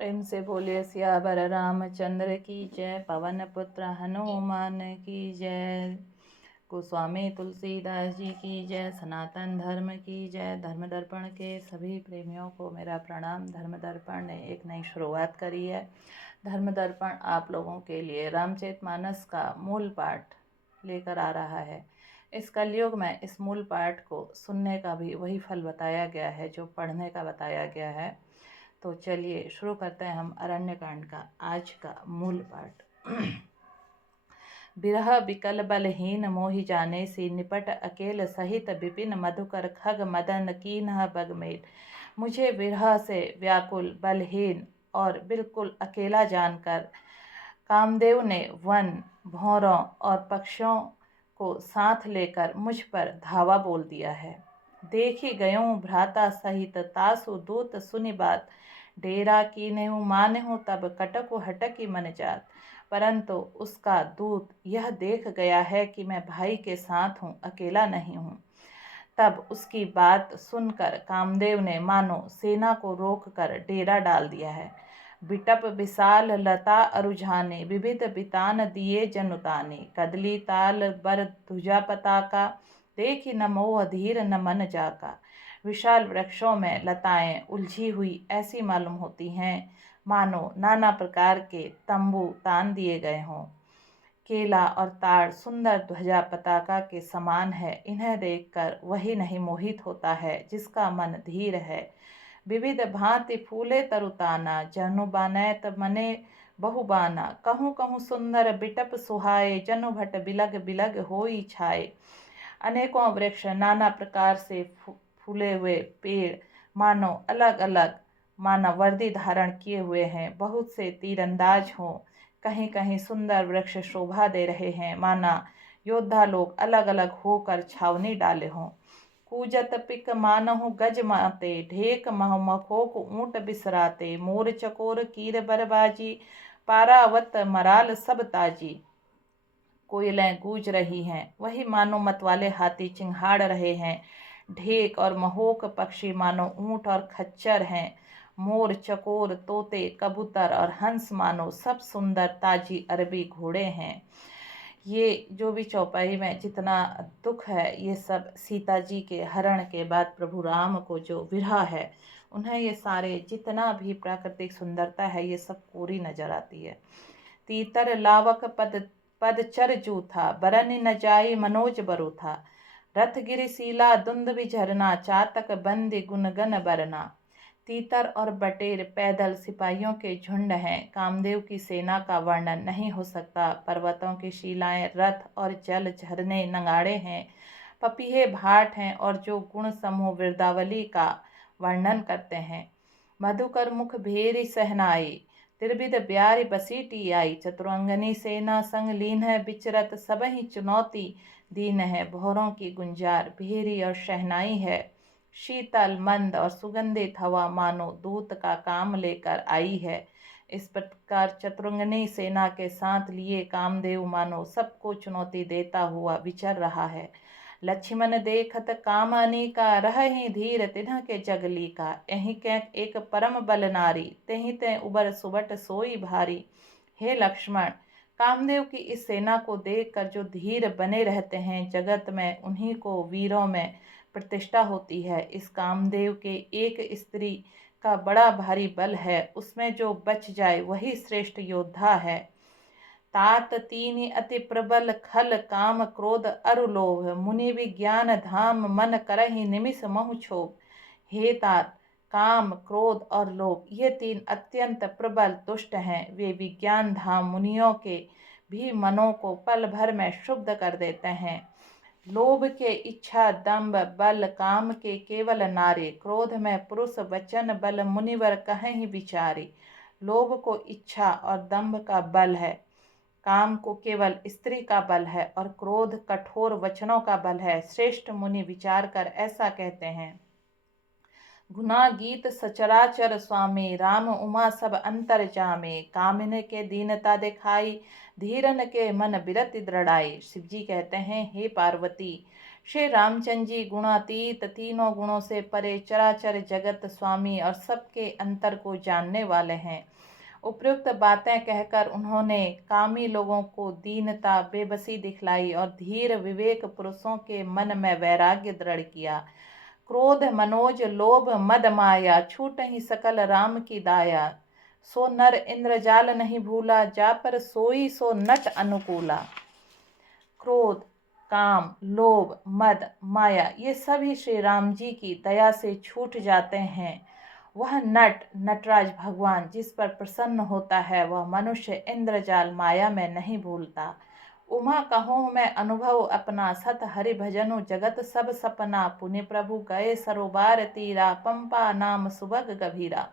प्रेम से बोलिए सियावर रामचंद्र की जय। पवन पुत्र हनुमान की जय। गोस्वामी तुलसीदास जी की जय। सनातन धर्म की जय। धर्म दर्पण के सभी प्रेमियों को मेरा प्रणाम। धर्म दर्पण ने एक नई शुरुआत करी है। धर्म दर्पण आप लोगों के लिए रामचरितमानस का मूल पाठ लेकर आ रहा है। इस कलयुग में इस मूल पाठ को सुनने का भी वही फल बताया गया है जो पढ़ने का बताया गया है। तो चलिए शुरू करते हैं हम अरण्यकांड का आज का मूल पाठ। बिरह बिकल बलहीन मोहि जाने सी निपट अकेल सहित विपिन मधुकर खग मदन कीन्ह बगमेल। मुझे विरह से व्याकुल बलहीन और बिल्कुल अकेला जानकर कामदेव ने वन भौरों और पक्षियों को साथ लेकर मुझ पर धावा बोल दिया है। देखी गयों भ्राता सहित तासु दूत सुनि बात। डेरा कीन्हु मान्हु तब कटकु हटकी मन जात। परंतु उसका दूत यह देख गया है कि मैं भाई के साथ हूँ, अकेला नहीं हूँ। तब उसकी बात सुनकर कामदेव ने मानो सेना को रोककर डेरा डाल दिया है। बिटप विशाल लता अरुझाने विविध बितान दिए जनुताने। कदली ताल बर ध्वजा पताका देखी न मोह धीर न मन जाका। विशाल वृक्षों में लताएं उलझी हुई ऐसी मालूम होती हैं मानो नाना प्रकार के तंबू तान दिए गए हों। केला और ताड़ सुंदर ध्वजा पताका के समान है। इन्हें देखकर वही नहीं मोहित होता है जिसका मन धीर है। विविध भांति फूले तरुताना जनु बानैत मने बहुबाना। कहूँ कहूँ सुंदर बिटप सुहाए जनु भट बिलग बिलग होई छाए। अनेकों वृक्ष नाना प्रकार से फूले हुए पेड़ मानो अलग अलग मानव वर्दी धारण किए हुए हैं। बहुत से तीरंदाज हों। कहीं कहीं सुंदर वृक्ष शोभा दे रहे हैं माना योद्धा लोग अलग अलग होकर छावनी डाले हों। कूजत पिक मानहु गज माते ढेक महु मखोक ऊंट बिसराते। मोर चकोर कीर बरबाजी पारावत मराल सब ताजी। कोयलें गूंज रही हैं, वही मानो मतवाले हाथी चिंघाड़ रहे हैं। ढेक और महोक पक्षी मानो ऊंट और खच्चर हैं। मोर चकोर तोते कबूतर और हंस मानो सब सुंदर ताजी अरबी घोड़े हैं। ये जो भी चौपाई में जितना दुख है ये सब सीता जी के हरण के बाद प्रभु राम को जो विरह है उन्हें ये सारे जितना भी प्राकृतिक सुंदरता है ये सब पूरी नजर आती है। तीतर लावक पद पदचर जूथा बरन न जाई मनोज बरूथा। रथ गिरि सीला धुंध भी झरना चातक बंदी गुनगन बरना। तीतर और बटेर पैदल सिपाहियों के झुंड हैं। कामदेव की सेना का वर्णन नहीं हो सकता। पर्वतों की शिलाएं रथ और जल झरने नगाड़े हैं। पपीहे भाट हैं और जो गुण समूह वृंदावली का वर्णन करते हैं। मधुकर मुख भेरी सहनाई त्रिविध ब्यारी बसीटी आई। चतुरंगनी सेना संग लीन है बिचरत सबहि चुनौती दीन है। भौरों की गुंजार भेरी और शहनाई है। शीतल मंद और सुगंधित हवा मानो दूत का काम लेकर आई है। इस प्रकार चतुरंगनी सेना के साथ लिए कामदेव मानो सबको चुनौती देता हुआ विचर रहा है। लक्ष्मण देखत काम अनेका रहहि धीर तिन्ह के जगली का। एहि कै एक परम बल नारी तेहि ते उबर सुबट सोई भारी। हे लक्ष्मण, कामदेव की इस सेना को देखकर जो धीर बने रहते हैं जगत में उन्हीं को वीरों में प्रतिष्ठा होती है। इस कामदेव के एक स्त्री का बड़ा भारी बल है, उसमें जो बच जाए वही श्रेष्ठ योद्धा है। तात तीनि अति प्रबल खल काम क्रोध अरु लोभ। मुनि विज्ञान धाम मन करहि निमिष महु क्षोभ। हे तात, काम क्रोध और लोभ ये तीन अत्यंत प्रबल दुष्ट हैं। वे विज्ञान धाम मुनियों के भी मनों को पल भर में शुद्ध कर देते हैं। लोभ के इच्छा दंभ बल काम के केवल नारे। क्रोध में पुरुष वचन बल मुनिवर कहीं विचारे। लोभ को इच्छा और दंभ का बल है। काम को केवल स्त्री का बल है और क्रोध कठोर वचनों का बल है। श्रेष्ठ मुनि विचार कर ऐसा कहते हैं। गुना गीत सचराचर स्वामी राम उमा सब अंतर जामे। कामिन के दीनता दिखाई धीरन के मन बिरति दृढ़ाई। शिव जी कहते हैं, हे पार्वती, श्री रामचंद्र जी गुणातीत, तीनों गुणों से परे, चराचर जगत स्वामी और सबके अंतर को जानने वाले हैं। उपयुक्त बातें कहकर उन्होंने कामी लोगों को दीनता, बेबसी दिखलाई और धीर विवेक पुरुषों के मन में वैराग्य दृढ़ किया। क्रोध, मनोज, लोभ, मद, माया छूट ही सकल राम की दाया। सो नर इंद्रजाल नहीं भूला, जा पर सोई सो नट अनुकूला। क्रोध, काम, लोभ, मद, माया ये सभी श्री राम जी की दया से छूट जाते हैं। वह नटराज भगवान जिस पर प्रसन्न होता है, वह मनुष्य इंद्रजाल माया में नहीं भूलता। उमा कहूँ मैं अनुभव अपना, सत हरि भजनु जगत सब सपना। पुनि प्रभु गए सरोबार तीरा, पंपा नाम सुभग गभीरा।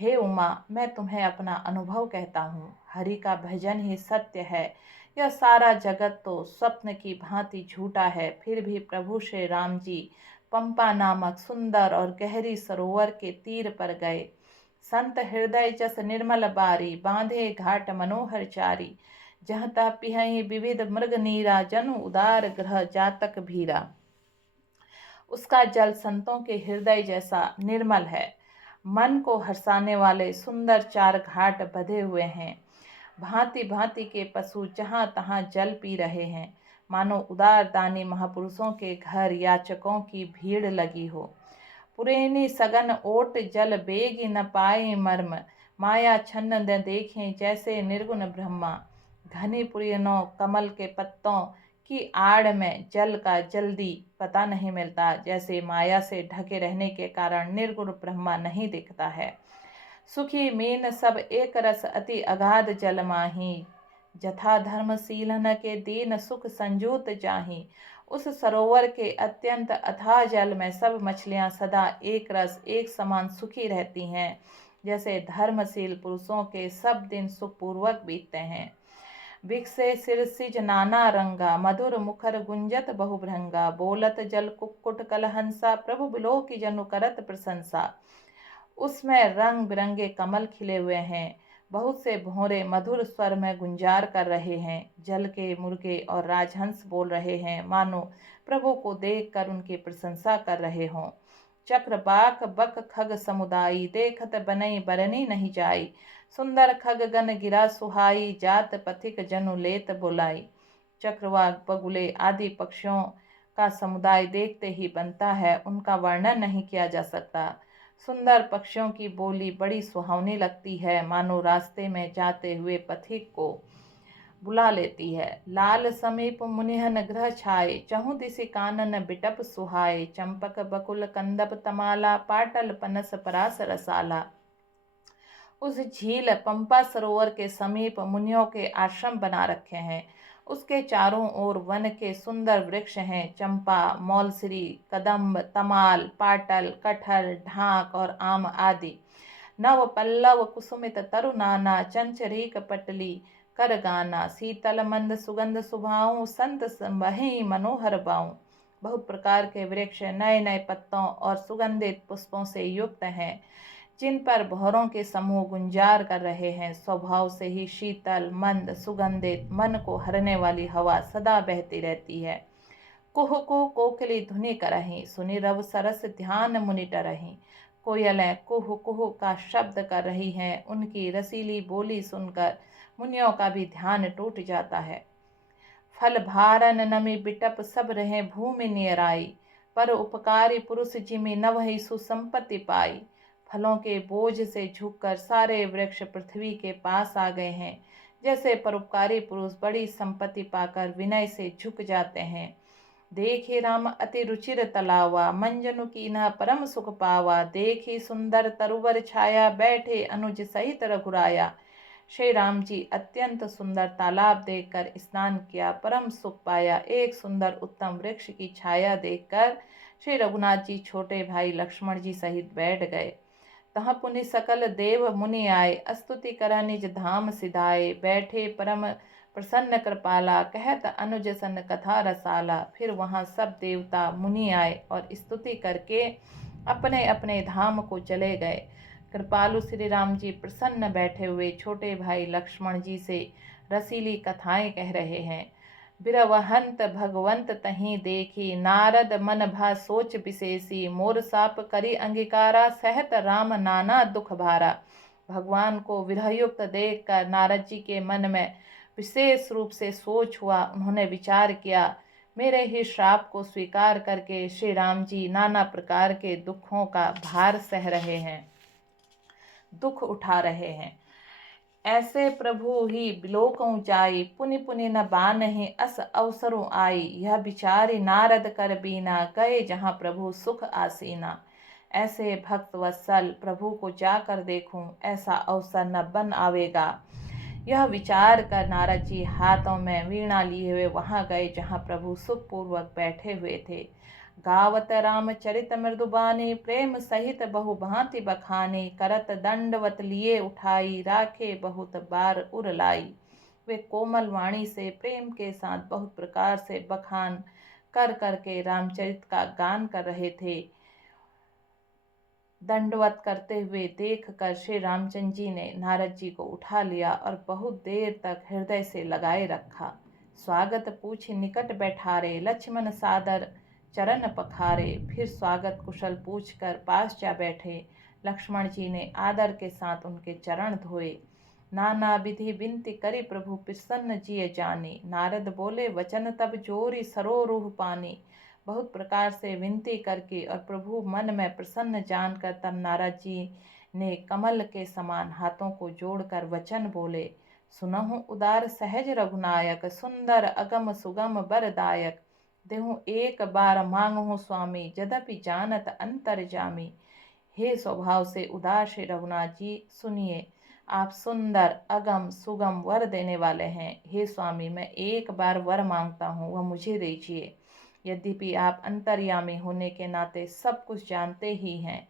हे उमा, मैं तुम्हें अपना अनुभव कहता हूँ। हरि का भजन ही सत्य है। यह सारा जगत तो स्वप्न की भांति झूठा है, फिर भी प्रभु श्री राम जी पंपा नामक सुंदर और गहरी सरोवर के तीर पर गए। संत हृदय जस निर्मल बारी, बांधे घाट मनोहर चारी। जहाँ तह पिहई विविध मृग नीरा, जनु उदार ग्रह जातक भीरा। उसका जल संतों के हृदय जैसा निर्मल है। मन को हर्षाने वाले सुंदर 4 घाट बधे हुए हैं। भांति भांति के पशु जहाँ तहाँ जल पी रहे हैं, मानो उदार दानी महापुरुषों के घर याचकों की भीड़ लगी हो। पुरैनी सघन ओट जल बेगी न पाए मर्म, माया छन्न न देखें जैसे निर्गुण ब्रह्मा। घनी पुरैनों कमल के पत्तों की आड़ में जल का जल्दी पता नहीं मिलता, जैसे माया से ढके रहने के कारण निर्गुण ब्रह्मा नहीं दिखता है। सुखी मीन सब एक रस अति अगाध जल माही, जथा धर्मशीलन के दीन सुख संजूत जाही। उस सरोवर के अत्यंत अथाह जल में सब मछलियां सदा एक रस एक समान सुखी रहती हैं, जैसे धर्मशील पुरुषों के सब दिन सुखपूर्वक बीतते हैं। विकसे सिर सिज नाना रंगा, मधुर मुखर गुंजत बहुभृंगा। बोलत जल कुक्कुट कलहंसा, प्रभु बिलो की जनु करत प्रशंसा। उसमें रंग बिरंगे कमल खिले हुए हैं। बहुत से भौरे मधुर स्वर में गुंजार कर रहे हैं। जल के मुर्गे और राजहंस बोल रहे हैं, मानो प्रभु को देखकर उनकी प्रशंसा कर रहे हों। चक्र बाक बक खग समुदायी, देखत बनई बरनी नहीं जाई। सुंदर खग गन गिरा सुहाई, जात पथिक जनु लेत बुलाई। चक्रवाक, बगुले आदि पक्षियों का समुदाय देखते ही बनता है, उनका वर्णन नहीं किया जा सकता। सुंदर पक्षियों की बोली बड़ी सुहावनी लगती है, मानो रास्ते में जाते हुए पथिक को बुला लेती है। लाल समीप मुनिहन ग्रह छाए, चहु दिसि कानन बिटप सुहाए। चंपक बकुल कंदप तमाला, पाटल पनस परास रसाला। उस झील पंपा सरोवर के समीप मुनियों के आश्रम बना रखे हैं। उसके चारों ओर वन के सुंदर वृक्ष हैं, चंपा, मौलसरी, कदम्ब, तमाल, पाटल, कटहल, ढाक और आम आदि। नव पल्लव कुसुमित तरु नाना, चंचरीक पटली कर गाना। शीतल मंद सुगंध सुभाऊं, संत वही मनोहर बाऊं। बहुत प्रकार के वृक्ष नए नए पत्तों और सुगंधित पुष्पों से युक्त हैं, जिन पर भौरों के समूह गुंजार कर रहे हैं। स्वभाव से ही शीतल, मंद, सुगंधित, मन को हरने वाली हवा सदा बहती रहती है। कुह कुह कोकिली धुनि करहीं, सुनि रव सरस ध्यान मुनि टरहीं। कोयलें कुह कुह का शब्द कर रही हैं, उनकी रसीली बोली सुनकर मुनियों का भी ध्यान टूट जाता है। फल भारन नमी बिटप सब रहे भूमि नियराई, पर उपकारी पुरुष जिमि नवहि सुसंपत्ति पाई। फलों के बोझ से झुककर सारे वृक्ष पृथ्वी के पास आ गए हैं, जैसे परोपकारी पुरुष बड़ी संपत्ति पाकर विनय से झुक जाते हैं। देखे राम अति रुचिर तलावा, मंजनु कीन्हा परम सुख पावा। देखी सुंदर तरुवर छाया, बैठे अनुज सहित रघुराया। श्री राम जी अत्यंत सुंदर तालाब देखकर स्नान किया, परम सुख पाया। एक सुंदर उत्तम वृक्ष की छाया देखकर श्री रघुनाथ जी छोटे भाई लक्ष्मण जी सहित बैठ गए। तहाँ पुनि सकल देव मुनि आए, स्तुति करा निज धाम सिधाए। बैठे परम प्रसन्न कृपाला, कहत अनुज सन कथा रसाला। फिर वहाँ सब देवता मुनि आए और स्तुति करके अपने अपने धाम को चले गए। कृपालु श्री राम जी प्रसन्न बैठे हुए छोटे भाई लक्ष्मण जी से रसीली कथाएं कह रहे हैं। बिरवहंत भगवंत तहीं देखी, नारद मन भा सोच विशेषी, मोर साप करी अंगीकारा, सहत राम नाना दुख भारा। भगवान को विरहयुक्त देखकर नारद जी के मन में विशेष रूप से सोच हुआ। उन्होंने विचार किया, मेरे ही श्राप को स्वीकार करके श्री राम जी नाना प्रकार के दुखों का भार सह रहे हैं, दुख उठा रहे हैं। ऐसे प्रभु ही बिलोकऊँ जाई, पुनि पुनि न बानहि अस अवसरों आई। यह विचारी नारद कर बीना, गए जहाँ प्रभु सुख आसीना। ऐसे भक्त वत्सल प्रभु को जाकर देखूं, ऐसा अवसर न बन आवेगा। यह विचार कर नारद जी हाथों में वीणा लिए हुए वहां गए जहाँ प्रभु सुखपूर्वक बैठे हुए थे। गावत रामचरित मृदुबानी, प्रेम सहित बहु भांति बखानी, करत दंडवत लिए उठाई, राखे बहुत बार उर लाई। वे कोमल वाणी से प्रेम के साथ बहुत प्रकार से बखान कर करके रामचरित का गान कर रहे थे। दंडवत करते हुए देख कर श्री रामचंद्र जी ने नारद जी को उठा लिया और बहुत देर तक हृदय से लगाए रखा। स्वागत पूछ निकट बैठारे, लक्ष्मण सादर चरण पखारे। फिर स्वागत कुशल पूछकर पास जा बैठे। लक्ष्मण जी ने आदर के साथ उनके चरण धोए। नाना विधि बिनती करी प्रभु प्रसन्न जिय जानी। नारद बोले वचन तब जोरी सरोरुह पानी। बहुत प्रकार से विनती करके और प्रभु मन में प्रसन्न जानकर तब नारद जी ने कमल के समान हाथों को जोड़कर वचन बोले, सुनहु उदार सहज रघुनायक, सुंदर अगम सुगम बरदायक। देहु एक बार मांगहु स्वामी, यद्यपि जानत अंतर जामी। हे स्वभाव से उदार श्री रघुनाथ जी, सुनिए, आप सुंदर अगम सुगम वर देने वाले हैं। हे स्वामी, मैं एक बार वर मांगता हूँ, वह मुझे दीजिए। यद्यपि आप अंतर्यामी होने के नाते सब कुछ जानते ही हैं।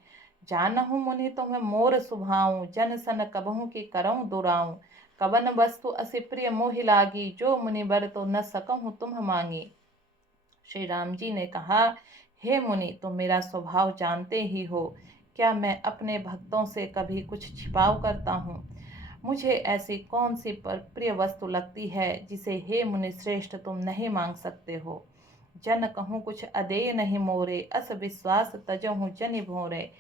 जानहु मुनि तुम्हें मोर सुभाऊं, जन सन कबहु की करऊं दुराऊं। कवन वस्तु अति प्रिय मोहि लागी, जो मुनि बर तो न सकहु तुम मांगी। श्री राम जी ने कहा, हे मुनि, तुम मेरा स्वभाव जानते ही हो। क्या मैं अपने भक्तों से कभी कुछ छिपाव करता हूँ? मुझे ऐसी कौन सी प्रिय वस्तु लगती है जिसे हे मुनि श्रेष्ठ तुम नहीं मांग सकते हो। जन कहूँ कुछ अदे नहीं मोरे, अस विश्वास तजहु जनि भोरे।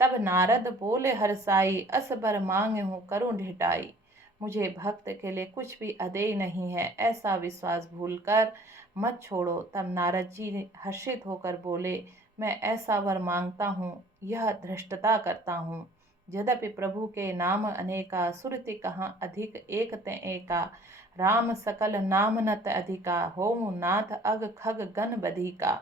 तब नारद बोले हरसाई, अस बर मांगे हूँ करूँ ढिठाई। मुझे भक्त के लिए कुछ भी अदेय नहीं है, ऐसा विश्वास भूलकर मत छोड़ो। तब नारद जी हर्षित होकर बोले, मैं ऐसा वर मांगता हूँ, यह धृष्टता करता हूँ। यद्यपि प्रभु के नाम अनेका, सुरति कहाँ अधिक एक ते एका। राम सकल नाम नत अधिका, होमु नाथ अग खग गण बधिका।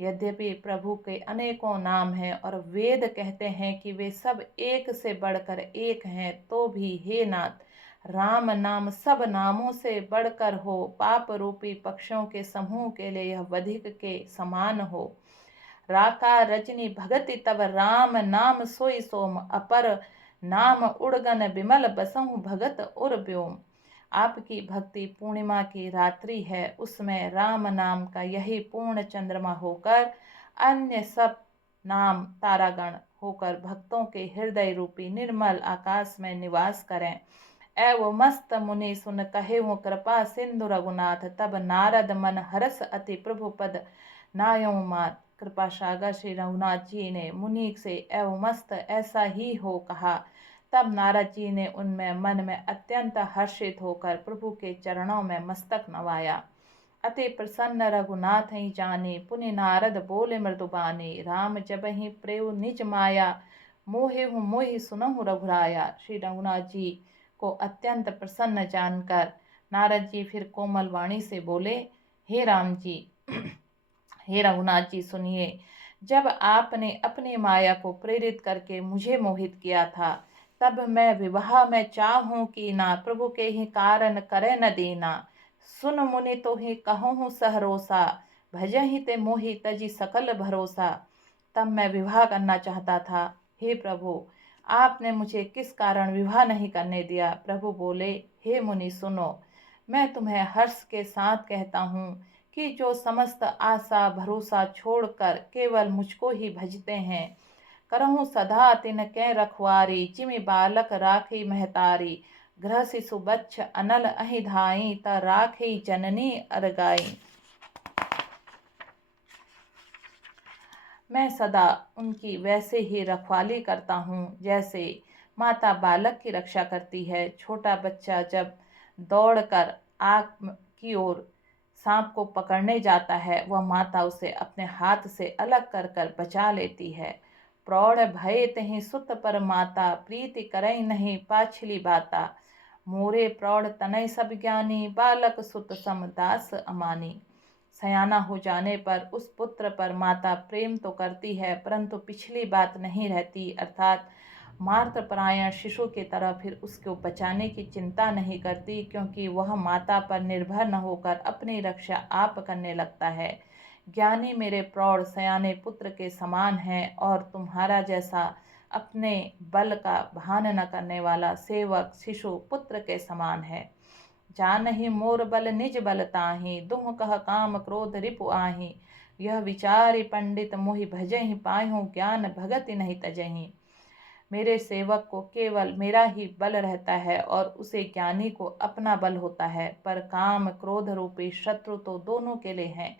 यद्यपि प्रभु के अनेकों नाम हैं और वेद कहते हैं कि वे सब एक से बढ़कर एक हैं, तो भी हे नाथ, राम नाम सब नामों से बढ़कर हो। पाप रूपी पक्षियों के समूह के लिए यह वधिक के समान हो। राका रजनी भगति तब राम नाम सोई सोम, अपर नाम उड़गन बिमल बसहु भगत उर व्योम। आपकी भक्ति पूर्णिमा की रात्रि है, उसमें राम नाम का यही पूर्ण चंद्रमा होकर अन्य सब नाम तारागण होकर भक्तों के हृदय रूपी निर्मल आकाश में निवास करें। एवं मस्त मुनि सुन कहे वो कृपा सिंधु रघुनाथ। तब नारद मन हरस अति प्रभु पद नायो मात। कृपा सागर श्री रघुनाथ जी ने मुनि से एवं मस्त ऐसा ही हो कहा। तब नारद जी ने उनमें मन में अत्यंत हर्षित होकर प्रभु के चरणों में मस्तक नवाया। अति प्रसन्न रघुनाथ ही जाने, पुनि नारद बोले मृदुबानी। राम जब ही प्रेव निज माया, मोहे हूँ मोहि सुनहु रघुराया। श्री रघुनाथ जी को अत्यंत प्रसन्न जानकर नारद जी फिर कोमल वाणी से बोले, हे राम जी, हे रघुनाथ जी सुनिए, जब आपने अपनी माया को प्रेरित करके मुझे मोहित किया था, तब मैं विवाह में चाहूं कि ना, प्रभु के ही कारण करे न दीना। सुन मुनि तो ही कहूँ सहरोसा, भजहि ते मोहि तजी सकल भरोसा। तब मैं विवाह करना चाहता था। हे प्रभु, आपने मुझे किस कारण विवाह नहीं करने दिया? प्रभु बोले, हे मुनि सुनो, मैं तुम्हें हर्ष के साथ कहता हूँ कि जो समस्त आशा भरोसा छोड़कर केवल मुझको ही भजते हैं, करहूँ सदा तिनके रखवारी, जिमि बालक राखी महतारी। गृहसि सुबच्छ अनल अहि धाई, त राखी जननी अरगाई। मैं सदा उनकी वैसे ही रखवाली करता हूँ जैसे माता बालक की रक्षा करती है। छोटा बच्चा जब दौड़कर आग की ओर सांप को पकड़ने जाता है, वह माता उसे अपने हाथ से अलग कर कर बचा लेती है। प्रौढ़ भय तहि सुत पर माता, प्रीति करई नहीं पाछली बाता। मोरे प्रौढ़ तनय सब ज्ञानी, बालक सुत सम दास अमानी। सयाना हो जाने पर उस पुत्र पर माता प्रेम तो करती है, परंतु पिछली बात नहीं रहती, अर्थात मातृपरायण शिशु की तरह फिर उसको बचाने की चिंता नहीं करती, क्योंकि वह माता पर निर्भर न होकर अपनी रक्षा आप करने लगता है। ज्ञानी मेरे प्रौढ़ सयाने पुत्र के समान है, और तुम्हारा जैसा अपने बल का भान न करने वाला सेवक शिशु पुत्र के समान है। जानहि मोर बल निज बल ताहि, दुह कह काम क्रोध रिपु आहि। यह विचारि पंडित मोहि भजहि, पायहु ज्ञान भगति नहीं तजहि। मेरे सेवक को केवल मेरा ही बल रहता है, और उसे ज्ञानी को अपना बल होता है, पर काम क्रोध रूपी शत्रु तो दोनों के लिए हैं।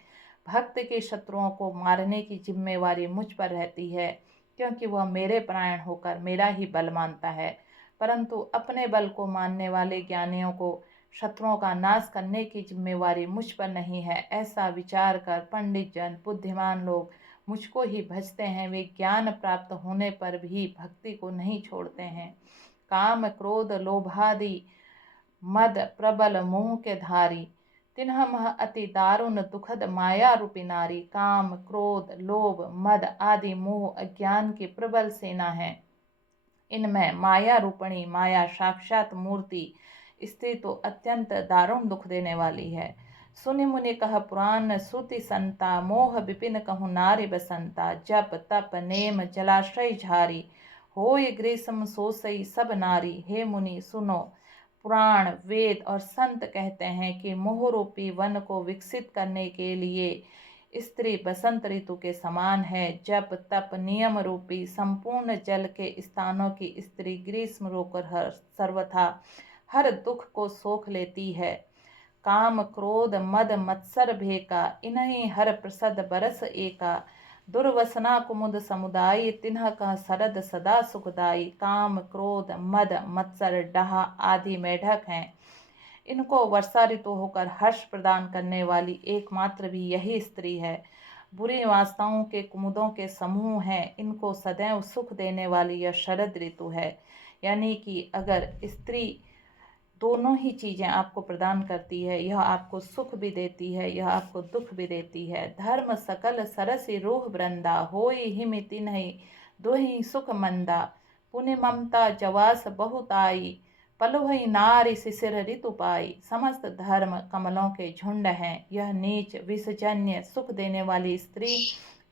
भक्त के शत्रुओं को मारने की जिम्मेवारी मुझ पर रहती है, क्योंकि वह मेरे प्राण होकर मेरा ही बल मानता है। परंतु अपने बल को मानने वाले ज्ञानियों को शत्रुओं का नाश करने की जिम्मेवारी मुझ पर नहीं है। ऐसा विचार कर पंडित जन, बुद्धिमान लोग मुझको ही भजते हैं। वे ज्ञान प्राप्त होने पर भी भक्ति को नहीं छोड़ते हैं। काम क्रोध लोभादि मद प्रबल मोह के धारी, तिन्ह मह अति दारुण दुखद माया रूपी नारी। काम क्रोध लोभ मद आदि मोह अज्ञान की प्रबल सेना है। इनमें माया रूपणी माया साक्षात मूर्ति स्त्री तो अत्यंत दारुण दुख देने वाली है। सुनि मुनि कह पुराण श्रुति संता, मोह विपिन कहु नारी बसंता। जप तप नेम जलाशय झारी, होय ग्रीष्म सोसई सब नारी। हे मुनि सुनो, पुराण वेद और संत कहते हैं कि मोह रूपी वन को विकसित करने के लिए स्त्री बसंत ऋतु के समान है। जप तप नियम रूपी संपूर्ण जल के स्थानों की स्त्री ग्रीष्म रोकर सर्वथा हर दुख को सोख लेती है। काम क्रोध मद मत्सर भेका, इन्हीं हर प्रसद बरस एका। दुर्वसना कुमुद समुदाय, तिन्ह का शरद सदा सुखदाई। काम क्रोध मद मत्सर डहा आदि मेढक हैं। इनको वर्षा ऋतु होकर हर्ष प्रदान करने वाली एकमात्र भी यही स्त्री है। बुरी वासनाओं के कुमुदों के समूह हैं। इनको सदैव सुख देने वाली यह शरद ऋतु है। यानी कि अगर स्त्री दोनों ही चीजें आपको प्रदान करती है, यह आपको सुख भी देती है, यह आपको दुख भी देती है। धर्म सकल सरसि रोह वृंदा, होई हिमि तिन्हि दुहि सुख मंदा। पुनि ममता जवास बहुत आई, पलुहि नारी शिशिर ऋतु पाई। समस्त धर्म कमलों के झुंड हैं। यह नीच विषजन्य सुख देने वाली स्त्री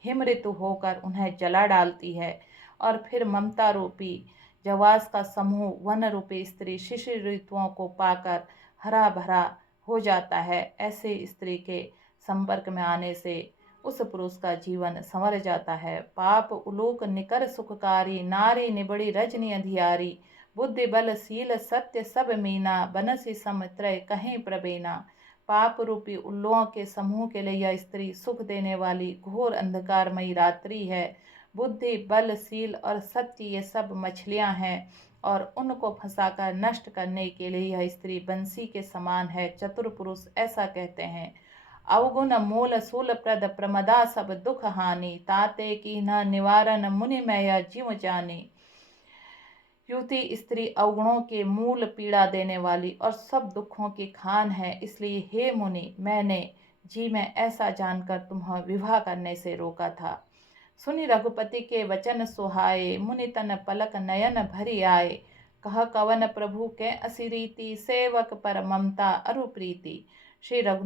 हिम ऋतु होकर उन्हें जला डालती है, और फिर ममता रूपी जवास का समूह वन रूपी स्त्री शिशिर ऋतुओं को पाकर हरा भरा हो जाता है। ऐसे स्त्री के संपर्क में आने से उस पुरुष का जीवन संवर जाता है। पाप उलोक निकर सुखकारी, नारी निबड़ी रजनी अंधियारी। बुद्धि बल शील सत्य सब मीना, बनसी समत्रय कहीं प्रबेना। पाप रूपी उल्लुओं के समूह के लिए यह स्त्री सुख देने वाली घोर अंधकारमयी रात्रि है। बुद्धि बल शील और सत्य ये सब मछलियां हैं, और उनको फंसाकर नष्ट करने के लिए यह स्त्री बंसी के समान है। चतुर पुरुष ऐसा कहते हैं। अवगुण मूल शूल प्रद प्रमदा सब दुख हानि, ताते की न निवारण मुनि मैं जीव जानी। युवती स्त्री अवगुणों के मूल पीड़ा देने वाली और सब दुखों की खान है। इसलिए हे मुनि, मैंने जी में ऐसा जानकर तुम्हें विवाह करने से रोका था। सुनि रघुपति के वचन सुहाए, मुनि तन पलक नयन भरी आए। कह कवन प्रभु के असिरीति, सेवक पर ममता अरु प्रीति। श्री रघु